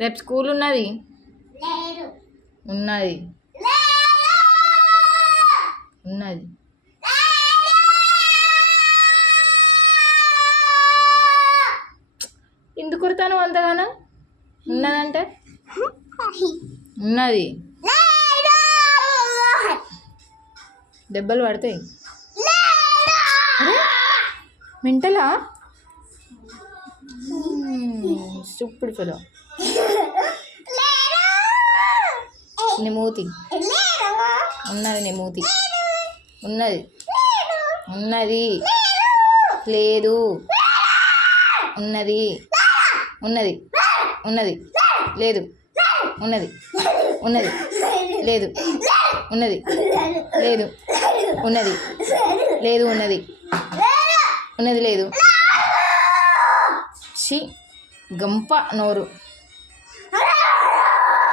రేపు స్కూల్ ఉన్నది. ఉన్నది ఉన్నది. ఎందుకు కొడతాను అంతగానో? ఉన్నదంటే ఉన్నది. దెబ్బలు పడతాయి. మెంటలా? Stupid fellow. నీ మూతి ఉన్నది. నీ మూతి ఉన్నది. ఉన్నది లేదు. ఉన్నది. ఉన్నది. ఉన్నది లేదు. ఉన్నది. ఉన్నది లేదు. ఉన్నది లేదు. ఉన్నది లేదు. ఉన్నది ఉన్నది లేదు. ఛీ, గంప నోరు.